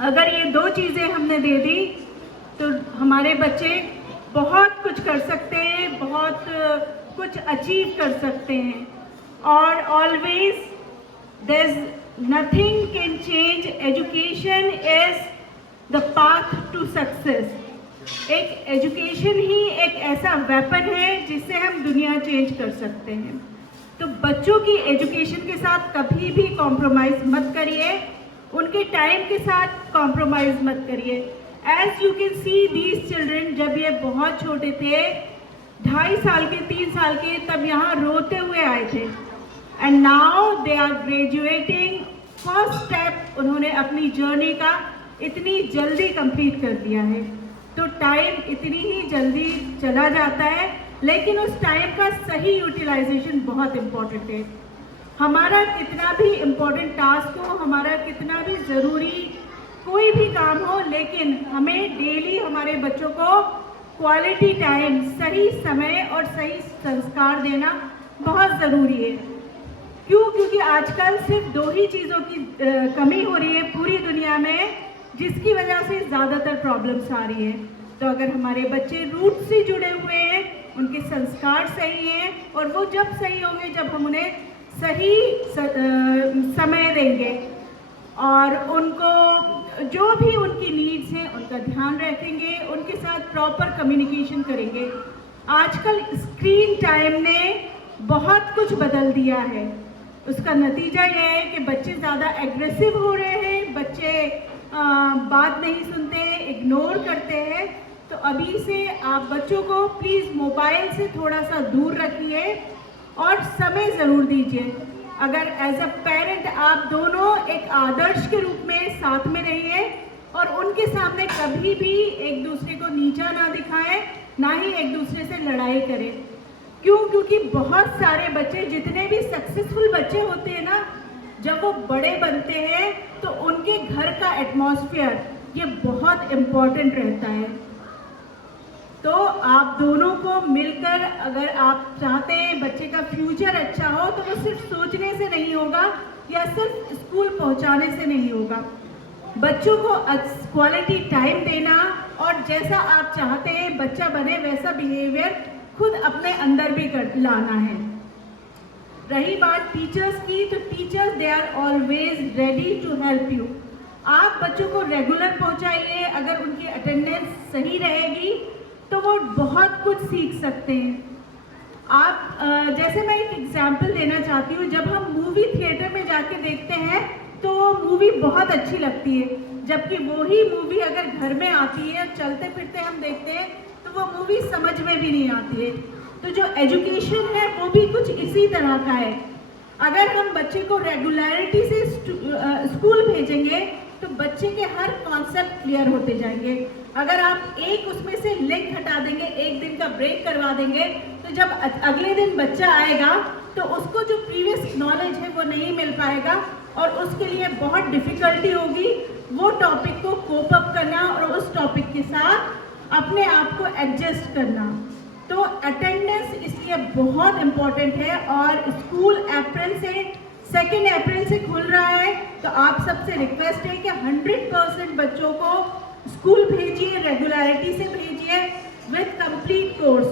अगर ये दो चीज़ें हमने दे दी तो हमारे बच्चे बहुत कुछ कर सकते हैं, बहुत कुछ अचीव कर सकते हैं। और always there is nothing can change, education is the path to success. एक एजुकेशन ही एक ऐसा वेपन है जिससे हम दुनिया चेंज कर सकते हैं। तो बच्चों की एजुकेशन के साथ कभी भी कॉम्प्रोमाइज़ मत करिए, उनके टाइम के साथ कॉम्प्रोमाइज़ मत करिए। As you can see these children, जब ये बहुत छोटे थे, 2.5 साल के, 3 साल के, तब यहाँ रोते हुए आए थे, and now they are graduating. First step उन्होंने अपनी जर्नी का इतनी जल्दी कंप्लीट कर दिया है। तो टाइम इतनी ही जल्दी चला जाता है, लेकिन उस टाइम का सही यूटिलाइजेशन बहुत इम्पॉर्टेंट है। हमारा कितना भी इम्पॉर्टेंट टास्क हो, हमारा कितना भी ज़रूरी कोई भी काम हो, लेकिन हमें डेली हमारे बच्चों को क्वालिटी टाइम, सही समय और सही संस्कार देना बहुत ज़रूरी है। क्यों? क्योंकि आजकल सिर्फ 2 ही चीज़ों की कमी हो रही है पूरी दुनिया में, जिसकी वजह से ज़्यादातर प्रॉब्लम्स आ रही है। तो अगर हमारे बच्चे रूट से जुड़े हुए हैं, उनके संस्कार सही हैं, और वो जब सही होंगे जब हम उन्हें सही समय देंगे और उनको जो भी उनकी नीड्स हैं उनका ध्यान रखेंगे, उनके साथ प्रॉपर कम्युनिकेशन करेंगे। आजकल स्क्रीन टाइम ने बहुत कुछ बदल दिया है। उसका नतीजा यह है कि बच्चे ज़्यादा एग्रेसिव हो रहे हैं, बच्चे बात नहीं सुनते हैं, इग्नोर करते हैं। तो अभी से आप बच्चों को प्लीज़ मोबाइल से थोड़ा सा दूर रखिए और समय ज़रूर दीजिए। अगर एज अ पेरेंट आप दोनों एक आदर्श के रूप में साथ में रहिए और उनके सामने कभी भी एक दूसरे को नीचा ना दिखाएं, ना ही एक दूसरे से लड़ाई करें। क्यों? क्योंकि बहुत सारे बच्चे, जितने भी सक्सेसफुल बच्चे होते हैं ना, जब वो बड़े बनते हैं तो उनके घर का एटमॉस्फेयर ये बहुत इम्पॉर्टेंट रहता है। तो आप दोनों को मिलकर, अगर आप चाहते हैं बच्चे का फ्यूचर अच्छा हो, तो वो सिर्फ सोचने से नहीं होगा या सिर्फ स्कूल पहुंचाने से नहीं होगा। बच्चों को क्वालिटी टाइम देना और जैसा आप चाहते हैं बच्चा बने वैसा बिहेवियर खुद अपने अंदर भी लाना है। रही बात टीचर्स की, तो teachers they are always ready to help you. आप बच्चों को रेगुलर पहुंचाइए, अगर उनकी अटेंडेंस सही रहेगी तो वो बहुत कुछ सीख सकते हैं। आप जैसे मैं एक एग्जाम्पल देना चाहती हूँ, जब हम मूवी थिएटर में जाके देखते हैं तो मूवी बहुत अच्छी लगती है, जबकि वही मूवी अगर घर में आती है, चलते फिरते हम देखते हैं, तो वो मूवी समझ में भी नहीं आती है। तो जो एजुकेशन है वो भी कुछ इसी तरह का है। अगर हम बच्चे को रेगुलरिटी से स्कूल भेजेंगे तो बच्चे के हर कॉन्सेप्ट क्लियर होते जाएंगे। अगर आप एक उसमें से लिंक हटा देंगे, एक दिन का ब्रेक करवा देंगे, तो जब अगले दिन बच्चा आएगा तो उसको जो प्रीवियस नॉलेज है वो नहीं मिल पाएगा और उसके लिए बहुत डिफ़िकल्टी होगी वो टॉपिक को कोप अप करना और उस टॉपिक के साथ अपने आप को एडजस्ट करना। तो अटेंडेंस इसलिए बहुत इम्पॉर्टेंट है। और स्कूल अप्रैल से 2 अप्रैल से खुल रहा है, तो आप सबसे रिक्वेस्ट है कि 100% बच्चों को स्कूल भेजिए, रेगुलरिटी से भेजिए with complete course.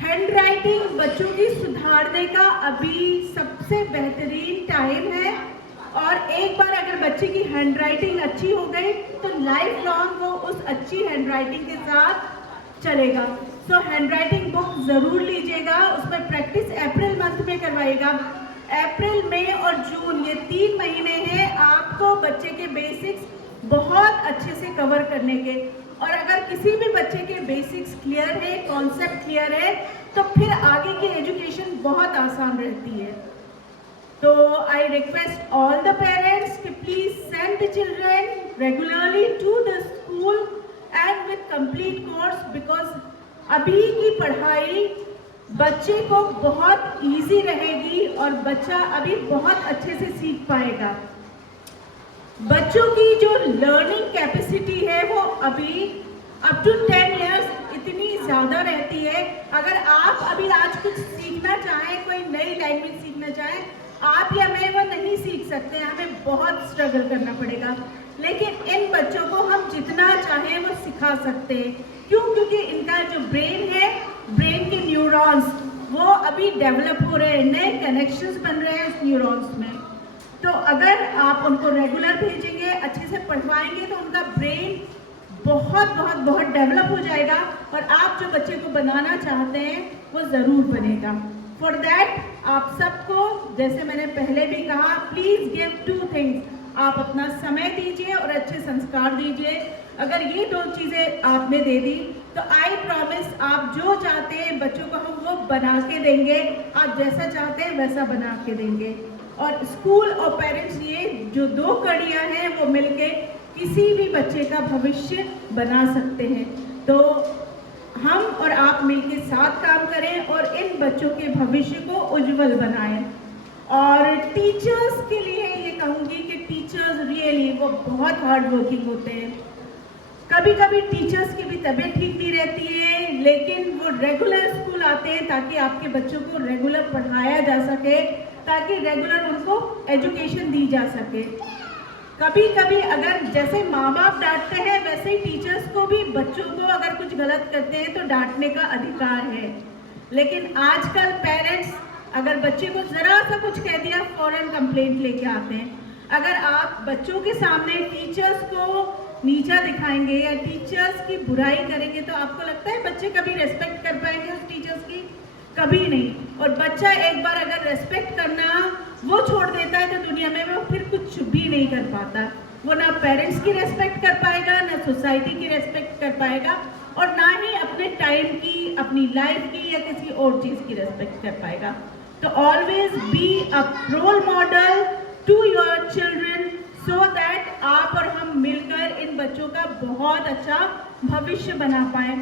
Hand writing बच्चों की सुधारने का अभी सबसे बेहतरीन टाइम है, और एक बार अगर बच्चे की हैंड राइटिंग अच्छी हो गई तो लाइफ लॉन्ग वो उस अच्छी हैंड राइटिंग के साथ चलेगा। सो हैंड राइटिंग बुक ज़रूर लीजिएगा, उसमें प्रैक्टिस अप्रैल मंथ में करवाइएगा। अप्रैल, मई और जून ये 3 महीने हैं आपको बच्चे के बेसिक्स बहुत अच्छे से कवर करने के। और अगर किसी भी बच्चे के बेसिक्स क्लियर है, कॉन्सेप्ट क्लियर है, तो फिर आगे की एजुकेशन बहुत आसान रहती है। तो I request all the parents कि please send the children regularly to the school and with complete course, because अभी की पढ़ाई बच्चे को बहुत इजी रहेगी और बच्चा अभी बहुत अच्छे से सीख पाएगा। बच्चों की जो लर्निंग कैपेसिटी है वो अभी अप टू 10 इयर्स इतनी ज़्यादा रहती है। अगर आप अभी आज कुछ सीखना चाहें, कोई नई लैंग्वेज सीखना चाहें, आप या मैं वो नहीं सीख सकते, हमें बहुत स्ट्रगल करना पड़ेगा। लेकिन इन चाहें वो सिखा सकते हैं। क्यों? क्योंकि इनका जो ब्रेन है, ब्रेन के न्यूरॉन्स वो अभी डेवलप हो रहे हैं, नए कनेक्शंस बन रहे हैं उस न्यूरॉन्स में। तो अगर आप उनको रेगुलर भेजेंगे, अच्छे से पढ़वाएंगे, तो उनका ब्रेन बहुत बहुत बहुत डेवलप हो जाएगा और आप जो बच्चे को बनाना चाहते हैं वो ज़रूर बनेगा। फॉर दैट आप सबको, जैसे मैंने पहले भी कहा, प्लीज़ गिव 2 थिंग्स। आप अपना समय दीजिए और अच्छे संस्कार दीजिए। अगर ये 2 चीज़ें आपने दे दी तो आई प्रॉमिस आप जो चाहते हैं बच्चों को हम वो बना के देंगे, आप जैसा चाहते हैं वैसा बना के देंगे। और स्कूल और पेरेंट्स, ये जो 2 कड़ियाँ हैं वो मिलके किसी भी बच्चे का भविष्य बना सकते हैं। तो हम और आप मिलके साथ काम करें और इन बच्चों के भविष्य को उज्जवल बनाएं। और टीचर्स के लिए ये कहूँगी कि टीचर्स रियली वो बहुत हार्ड वर्किंग होते हैं। कभी कभी टीचर्स की भी तबीयत ठीक नहीं रहती है, लेकिन वो रेगुलर स्कूल आते हैं ताकि आपके बच्चों को रेगुलर पढ़ाया जा सके, ताकि रेगुलर उनको एजुकेशन दी जा सके। कभी कभी अगर जैसे माँ बाप डांटते हैं, वैसे ही टीचर्स को भी बच्चों को अगर कुछ गलत करते हैं तो डांटने का अधिकार है। लेकिन आजकल पेरेंट्स अगर बच्चे को ज़रा सा कुछ कह दिया, फौरन कंप्लेंट लेके आते हैं। अगर आप बच्चों के सामने टीचर्स को नीचा दिखाएंगे या टीचर्स की बुराई करेंगे तो आपको लगता है बच्चे कभी रेस्पेक्ट कर पाएंगे उस टीचर्स की? कभी नहीं। और बच्चा एक बार अगर रेस्पेक्ट करना वो छोड़ देता है तो दुनिया में वो फिर कुछ भी नहीं कर पाता। वो ना पेरेंट्स की रेस्पेक्ट कर पाएगा, ना सोसाइटी की रेस्पेक्ट कर पाएगा, और ना ही अपने टाइम की, अपनी लाइफ की या किसी और चीज़ की रेस्पेक्ट कर पाएगा। तो always be a role model to your children so that आप और हम मिलकर इन बच्चों का बहुत अच्छा भविष्य बना पाएँ।